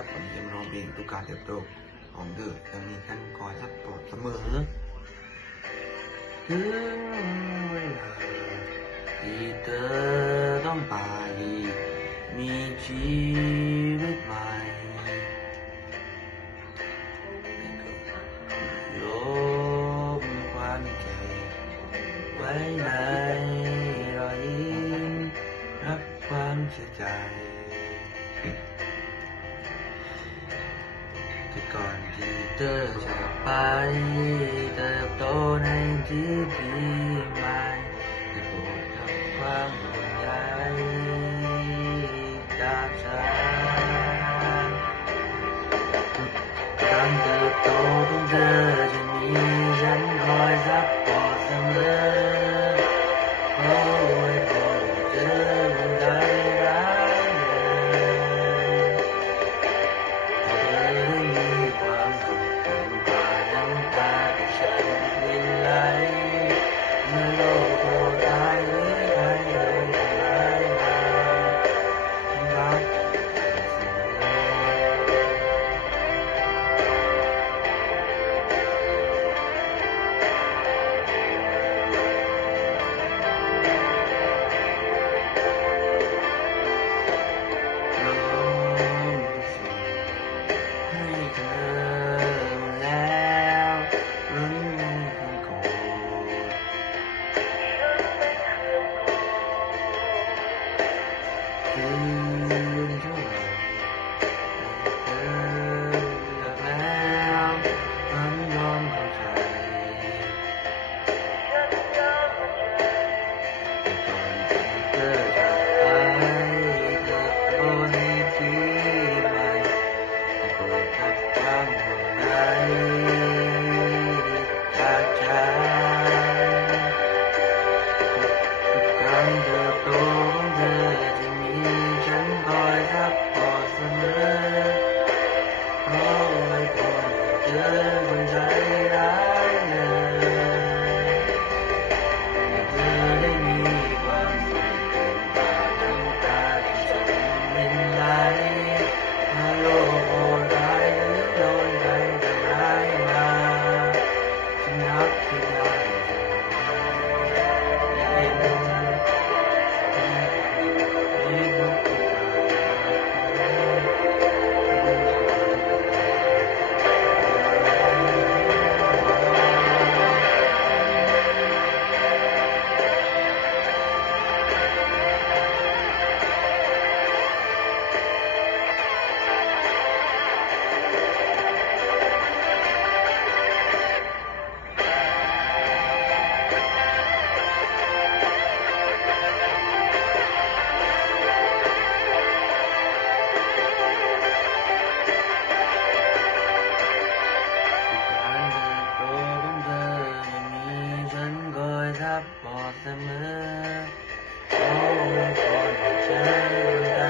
ครับผมจะมาร้องเพลงตุกการเติบโตของเธอจะมีกันคอยซัพพอร์ตเสมอถึงเวลาที่เธอต้องไปมีชีวิตใหม่ยกความเจ็บไว้ในรอยยิ้มรับความเสียใจที่ก่อนที่เธอจะไปเติบโตในที่ที่ใหม่ได้โปรดทำความห่วงใยจากฉันการเติบโตของเธอจะมีฉันคอยซัพพอร์ตเสมอขออวยพรให้เธอคนใดรักเลยขอเธอได้มีความสุขจนกว่าน้ำตาที่ฉันรินไหลเมื่อโลกโกรธร้ายหรือใครเดินทำร้ายมาฉันรักเสมอ ลองสิให้เธอแล้วรู้ไม่เคยโกรธคืนเท่าไหร่ให้เธอเลือกแล้วมันยอมเข้าใจแต่ก่อนที่เธอจะไปเติบโตในที่ใหม่ได้โปรดรับความห่วงใยจากฉันทุกการเติบโตของเธอจะมีฉันคอยซัพพอร์ตเสมอขออวยพรให้เธอคนใจร้ายเลยให้เธอได้มีความสุขจนกว่าน้ำตาที่ฉันรินไหลเมื่อโลกโหดร้ายหรือโดนใครทำร้ายมาฉันรักเธอได้อย่าเห็นให้ทุกการเติบโตของเธอจะมีฉันคอยซัพพอร์ตเสมอขออวยพรให้เธอคนใจ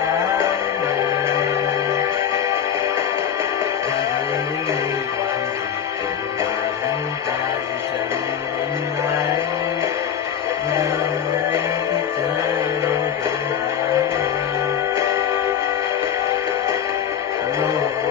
ร้ายเลยให้เธอได้มีความสุขจนกว่าน้ำตาที่ฉันรินไหลเมื่อไรที่เธอโดนทำร้ายโลกโห